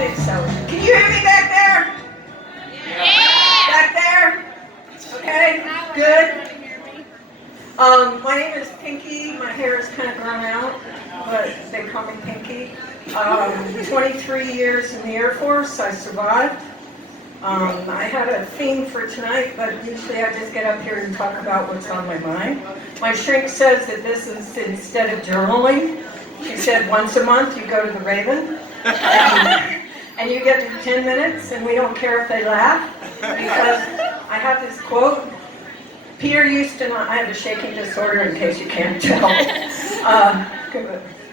think so. Can you hear me back there? Yeah. Back there? Okay, good. My name is Pinky. My hair is kind of grown out, but they call me Pinky. 23 years in the Air Force. I survived. I had a theme for tonight, but usually I just get up here and talk about what's on my mind. My shrink says that this is instead of journaling. She said once a month you go to the Raven, and you get 10 minutes, and we don't care if they laugh, because I have this quote. Peter used to not, I have a shaking disorder in case you can't tell.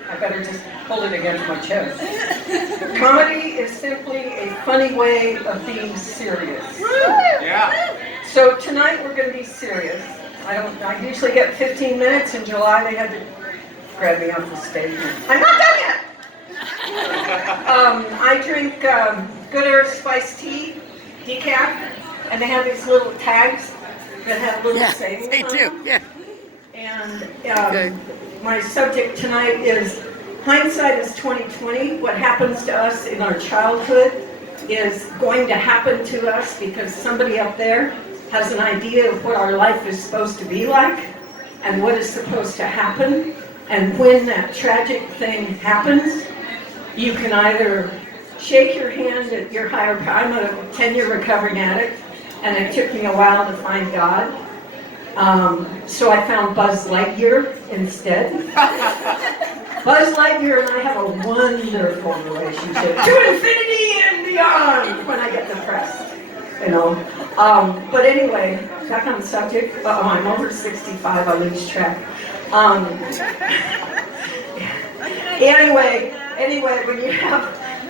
I better just hold it against my chest. Comedy is simply a funny way of being serious. Yeah. So tonight we're going to be serious. I usually get 15 minutes. In July they had to grab me off the stage. I'm not done yet. I drink Good Earth spiced tea, decaf, and they have these little tags that have little sayings they on do. them. Yeah. And my subject tonight is hindsight is 2020. What happens to us in our childhood is going to happen to us because somebody up there has an idea of what our life is supposed to be like and what is supposed to happen. And when that tragic thing happens, you can either shake your hand at your higher power. I'm a 10-year recovering addict, and it took me a while to find God. So I found Buzz Lightyear instead. Buzz Lightyear and I have a wonderful relationship to infinity and beyond when I get depressed, you know. But anyway, back on the subject. I'm over 65. I lose track. Anyway, when you have,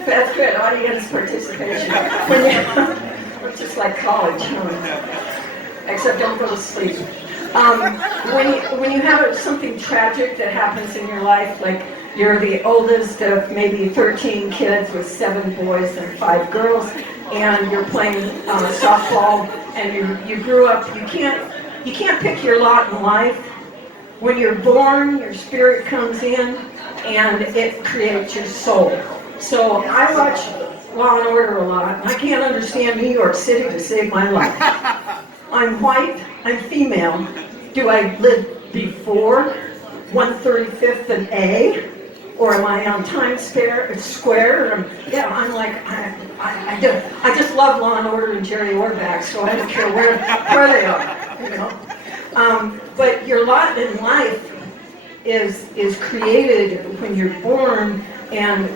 that's good, audience participation. When you it's just like college, except don't go to sleep. When you have something tragic that happens in your life, like you're the oldest of maybe 13 kids with 7 boys and 5 girls, and you're playing softball, and you grew up, you can't pick your lot in life. When you're born, your spirit comes in, and it creates your soul. So I watch Law and Order a lot, and I can't understand New York City to save my life. I'm white, I'm female. Do I live before 135th and A? Or am I on Times Square? I'm like, I just love Law and Order and Jerry Orbach, so I don't care where they are, you know. But your lot in life is created when you're born, and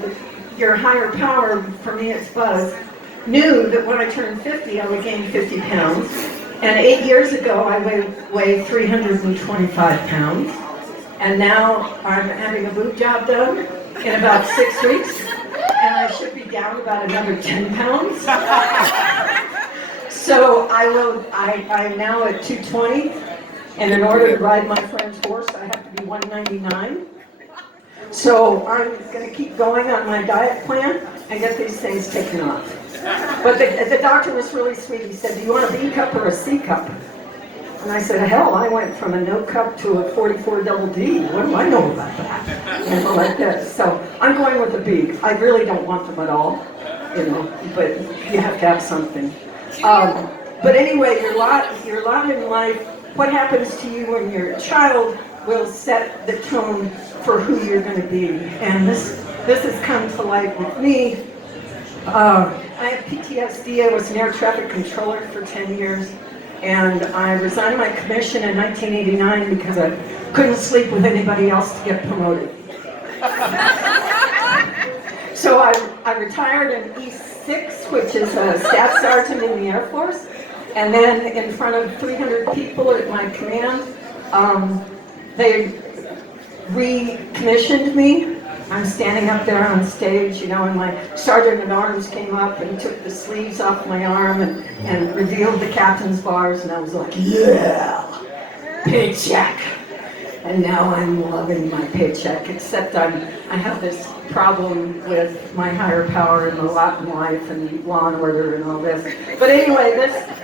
your higher power, for me it's Buzz, knew that when I turned 50 I would gain 50 pounds. And 8 years ago I weighed 325 pounds. And now I'm having a boob job done in about 6 weeks. And I should be down about another 10 pounds. So I'm now at 220. And in order to ride my friend's horse, I have to be 199. So I'm going to keep going on my diet plan and get these things taken off. But the doctor was really sweet. He said, do you want a B cup or a C cup? And I said, hell, I went from a no cup to a 44 double D. What do I know about that? And like this. So I'm going with a B. I really don't want them at all, you know, but you have to have something. But anyway, your lot in life, what happens to you when you're a child will set the tone for who you're going to be. And this has come to light with me. I have PTSD. I was an air traffic controller for 10 years. And I resigned my commission in 1989 because I couldn't sleep with anybody else to get promoted. So I retired in E6, which is a staff sergeant in the Air Force. And then in front of 300 people at my command, they recommissioned me. I'm standing up there on stage, you know, and my sergeant at arms came up and took the sleeves off my arm and revealed the captain's bars, and I was like, yeah, paycheck. And now I'm loving my paycheck, except I have this problem with my higher power and the lot in life and Law and Order and all this. But anyway,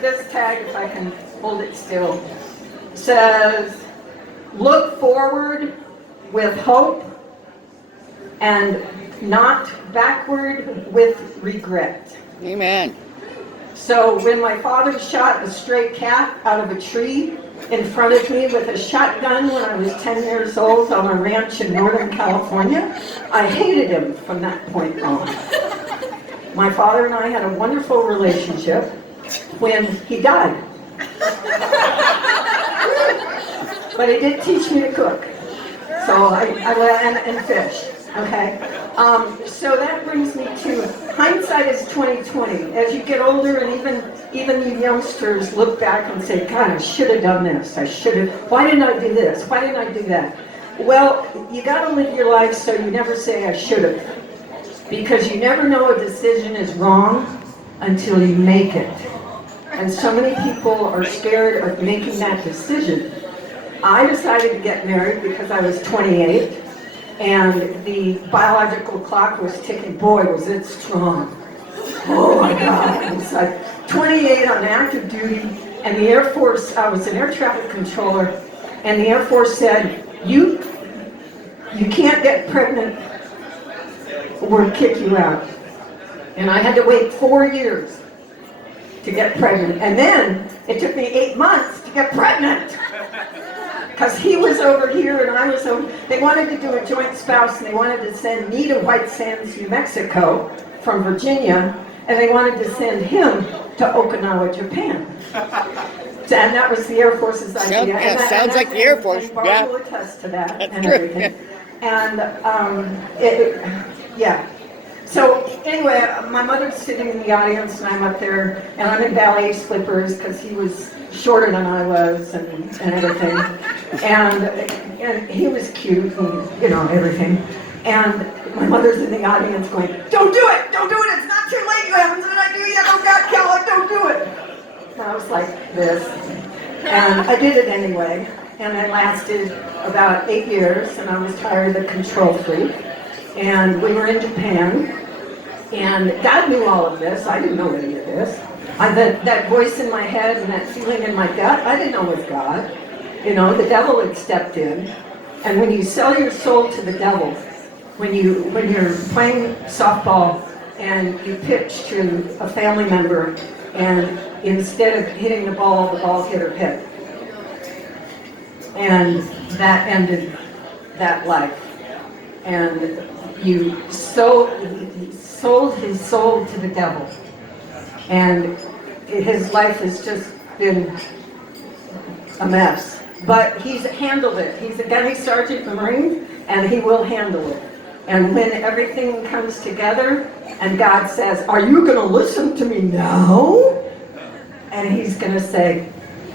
this tag, if I can hold it still, says, look forward with hope and not backward with regret. Amen. So when my father shot a stray cat out of a tree in front of me with a shotgun when I was 10 years old on a ranch in Northern California, I hated him from that point on. My father and I had a wonderful relationship when he died. But he did teach me to cook. So and fish, okay? So that brings me to hindsight is 20/20. As you get older, and even you youngsters look back and say, God, I should have done this. I should have. Why didn't I do this? Why didn't I do that? Well, you got to live your life so you never say I should have, because you never know a decision is wrong until you make it. And so many people are scared of making that decision. I decided to get married because I was 28. And the biological clock was ticking. Boy, was it strong. Oh my God. It was like 28 on active duty. And the Air Force, I was an air traffic controller, and the Air Force said, you can't get pregnant or we'll kick you out. And I had to wait 4 years to get pregnant. And then it took me 8 months to get pregnant. Because he was over here and I was over. They wanted to do a joint spouse, and they wanted to send me to White Sands, New Mexico from Virginia, and they wanted to send him to Okinawa, Japan. And that was the Air Force's idea. Sounds like the Air Force. Barb will attest to that. That's and true. everything. And yeah. So anyway, my mother's sitting in the audience, and I'm up there, and I'm in ballet slippers because he was shorter than I was, and everything. And he was cute, and everything. And my mother's in the audience going, "Don't do it! Don't do it! It's not too late! You haven't done it yet! Oh God, Kellogg, don't do it!" And I was like this, and I did it anyway. And it lasted about 8 years, and I was tired of the control freak. And we were in Japan, and God knew all of this. I didn't know any of this. That voice in my head and that feeling in my gut, I didn't know it was God. The devil had stepped in. And when you sell your soul to the devil, when you're playing softball and you pitch to a family member, and instead of hitting the ball hit her head. And that ended that life. And you sold his soul to the devil. And his life has just been a mess. But he's handled it. He's a gunny sergeant in the Marines, and he will handle it. And when everything comes together, and God says, "Are you going to listen to me now?" And he's going to say,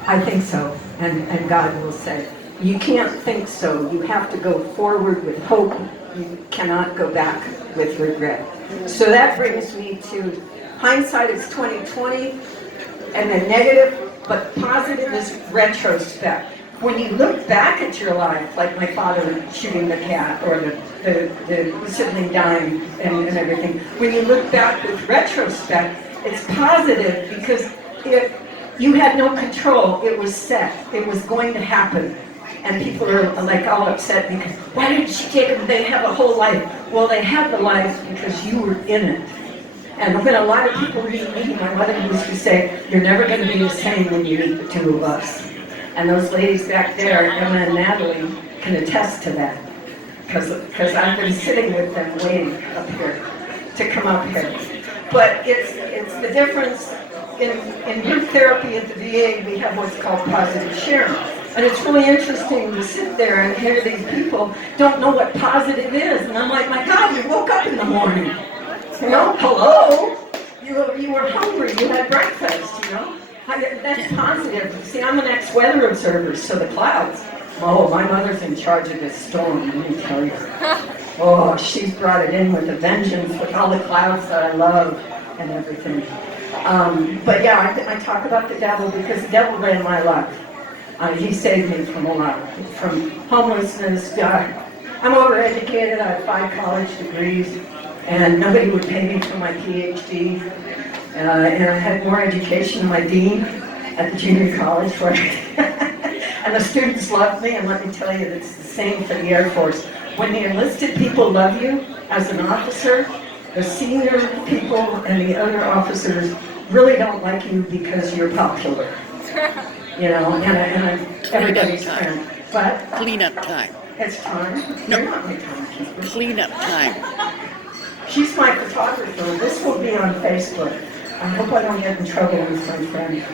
"I think so." And God will say, "You can't think so. You have to go forward with hope. You cannot go back with regret." So that brings me to hindsight is 20/20, and the negative, but positive is retrospect. When you look back at your life, like my father shooting the cat, or the sibling dying and everything, when you look back with retrospect, it's positive because you had no control. It was set. It was going to happen. And people are like all upset because, why didn't she take them? They have a whole life. Well, they have the life because you were in it. And when a lot of people meet me, my mother used to say, "You're never going to be the same when you meet the two of us." And those ladies back there, Emma and Natalie, can attest to that. Because I've been sitting with them waiting up here to come up here. But it's the difference. In group therapy at the VA, we have what's called positive sharing. And it's really interesting to sit there and hear these people don't know what positive is. And I'm like, my God, you woke up in the morning. Hello? You were hungry, you had breakfast, That's positive. See, I'm an ex-weather observer, so the clouds. Oh, my mother's in charge of this storm, let me tell you. Oh, she's brought it in with a vengeance, with all the clouds that I love and everything. But yeah, I talk about the devil because the devil ran my life. He saved me from a lot, from homelessness. I'm overeducated. I have 5 college degrees, and nobody would pay me for my PhD. And I had more education than my dean at the junior college, and the students loved me. And let me tell you, it's the same for the Air Force. when the enlisted people love you as an officer, the senior people and the other officers really don't like you because you're popular. You know, and everybody's friend. But Cleanup time. it's time. No. You're not my timekeeper. Cleanup time. She's my photographer. This will be on Facebook. I hope I don't get in trouble with my friend.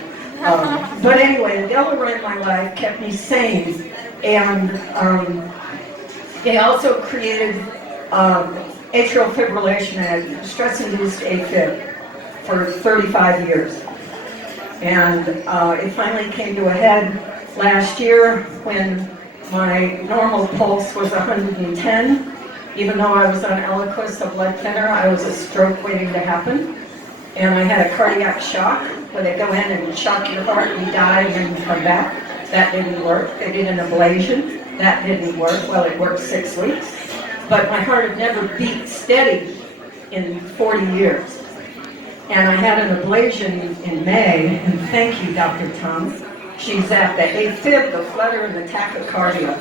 But anyway, the devil in my life kept me sane, and they also created atrial fibrillation and stress-induced AFib for 35 years. And it finally came to a head last year when my normal pulse was 110. Even though I was on Eliquis, a blood thinner, I was a stroke waiting to happen. And I had a cardiac shock, where they go in and shock your heart and you die and then you come back. That didn't work. They did an ablation. That didn't work. Well, it worked 6 weeks. But my heart had never beat steady in 40 years. And I had an ablation in May, and thank you, Dr. Tom. She's at the AFib, the flutter, and the tachycardia.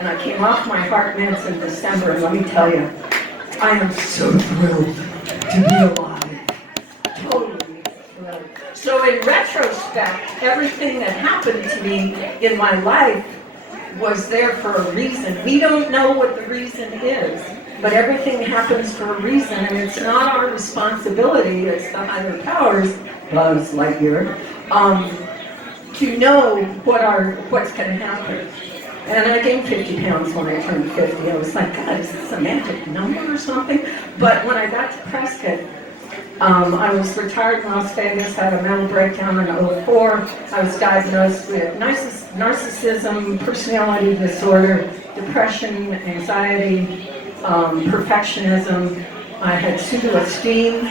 And I came off my heart meds in December, and let me tell you, I am so thrilled to be alive. Totally thrilled. So in retrospect, everything that happened to me in my life was there for a reason. We don't know what the reason is, but everything happens for a reason, and it's not our responsibility, it's the higher powers, Buzz Lightyear, to know what's going to happen. And I gained 50 pounds when I turned 50. I was like, God, is this a magic number or something? But when I got to Prescott, I was retired in Las Vegas, had a mental breakdown in '04. I was diagnosed with narcissism, personality disorder, depression, anxiety, perfectionism. I had pseudo-esteem.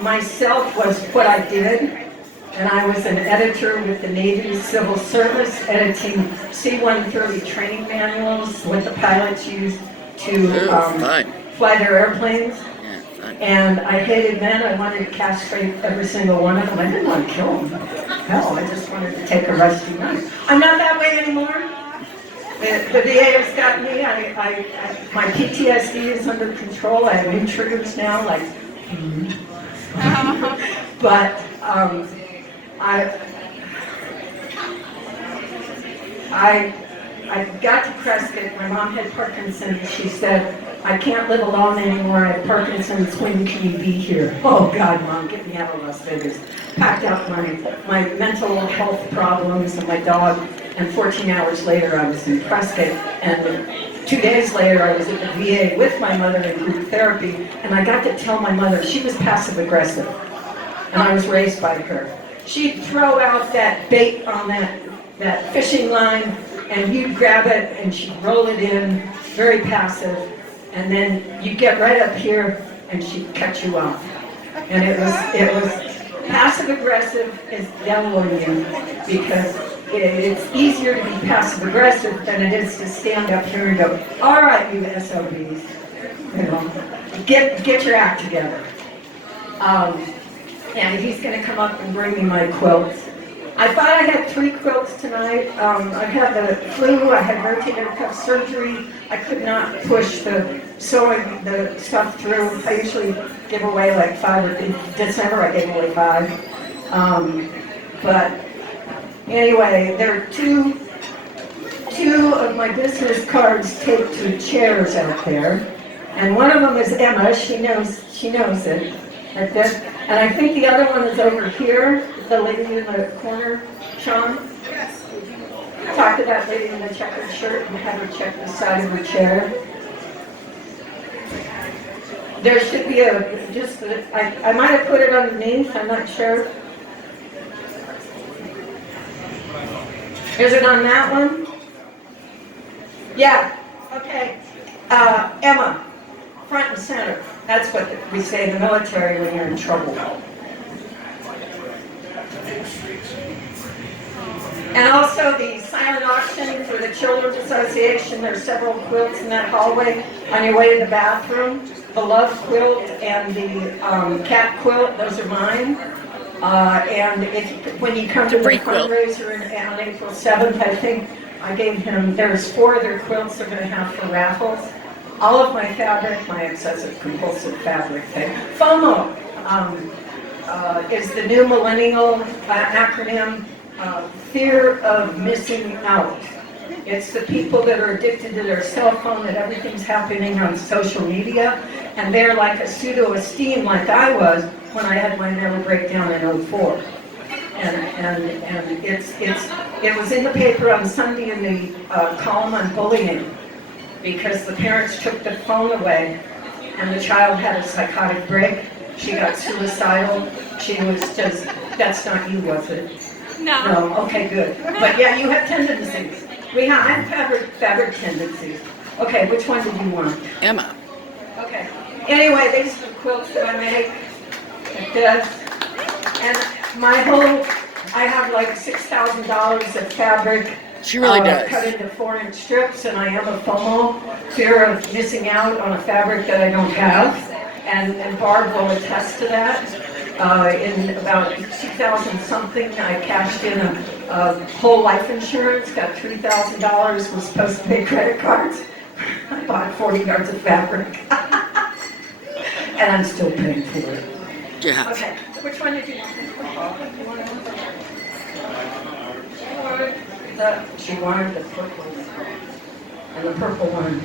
Myself was what I did. And I was an editor with the Navy Civil Service, editing C-130 training manuals, what the pilots used to fly their airplanes. And I hated men. I wanted to castrate every single one of them. I didn't want to kill them. Hell, I just wanted to take a rusty knife. I'm not that way anymore. The VA has got me. My PTSD is under control. I have new triggers now, like, but I got to Prescott. My mom had Parkinson's. She said, I can't live alone anymore. I have Parkinson's. When can you be here? Oh, God, Mom, get me out of Las Vegas. Packed out my mental health problems and my dog. And 14 hours later, I was in Prescott. And 2 days later, I was at the VA with my mother in group therapy. And I got to tell my mother, she was passive aggressive. And I was raised by her. She'd throw out that bait on that fishing line, and you'd grab it, and she'd roll it in, very passive, and then you'd get right up here, and she'd cut you off. And it was passive aggressive is devil in you, because it's easier to be passive aggressive than it is to stand up here and go, all right, you SOBs, you know, get your act together. And he's going to come up and bring me my quilts. I thought I had 3 quilts tonight. I had the flu, I had rotator cuff surgery. I could not push the stuff through. I usually give away like 5, or in December I gave away 5. But anyway, there are two of my business cards taped to chairs out there. And one of them is Emma, she knows it. Like this. And I think the other one is over here, the lady in the corner, Sean. Yes. Talk to that lady in the checkered shirt and have her check the side of her chair. There should be I might have put it underneath, I'm not sure. Is it on that one? Yeah, okay. Emma, front and center. That's what we say in the military when you're in trouble. And also the silent auction for the Children's Association. There's several quilts in that hallway on your way to the bathroom. The love quilt and the cat quilt, those are mine. And when you come to the fundraiser on April 7th, I think I gave him, there's 4 other quilts they're going to have for raffles. All of my fabric, my obsessive compulsive fabric thing. FOMO is the new millennial acronym, fear of missing out. It's the people that are addicted to their cell phone, that everything's happening on social media, and they're like a pseudo-esteem like I was when I had my mental breakdown in '04. And it was in the paper on Sunday in the column on bullying, because the parents took the phone away and the child had a psychotic break. She got suicidal. She was just, that's not you, was it? No. No, okay, good. But yeah, you have tendencies. I have fabric tendencies. Okay, which one did you want? Emma. Okay. Anyway, these are the quilts that I make. Like this. And my whole, I have like $6,000 of fabric. She really does. Cut into 4-inch strips, and I am a FOMO, fear of missing out on a fabric that I don't have. And Barb will attest to that. In about 2000 something, I cashed in a whole life insurance, got $3,000, was supposed to pay credit cards. I bought 40 yards of fabric. And I'm still paying for it. Yeah. Okay, which one did you want? She wanted the purple one. And the purple one,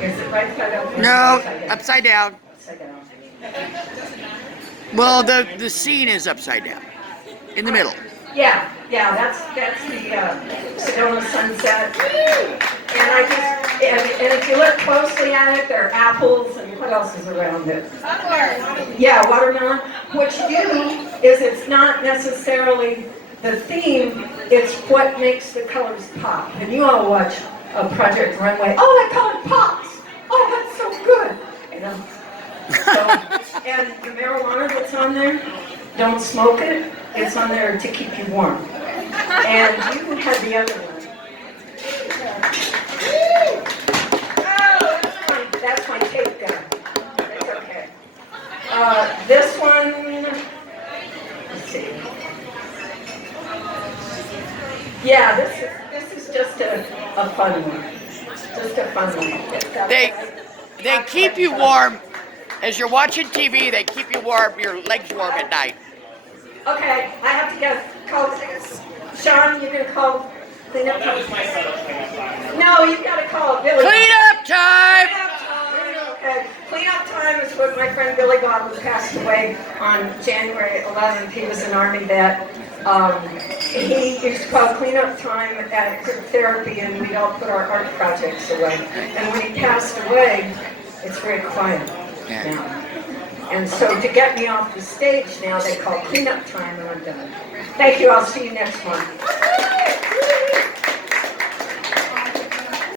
is it right side up? Or No, right side down? upside down. Upside down. Well, the scene is upside down. In the middle. Yeah, that's the Sedona sunset. And if you look closely at it, there are apples, and what else is around it? Yeah, watermelon. What you do is, it's not necessarily the theme, it's what makes the colors pop. And you all watch Project Runway. Oh, that color pops! Oh, that's so good! You know. So, and the marijuana that's on there, don't smoke it. It's on there to keep you warm. And you had the other one. Oh, that's my tape gun. It's okay. This one, let's see. Yeah, this is just a fun one. Just a fun one. They keep you warm. As you're watching TV, they keep you warm, your legs warm at night. Okay, I have to call Sean, you're gonna call cleanup time. No, you gotta call Billy. Cleanup time! Cleanup time. Okay. Cleanup time is what my friend Billy Bob, who passed away on January 11th. He was an Army vet. He used to call cleanup time at group therapy, and we'd all put our art projects away. And when he passed away, it's very quiet now. And so to get me off the stage now, they call cleanup time, and I'm done. Thank you. I'll see you next month.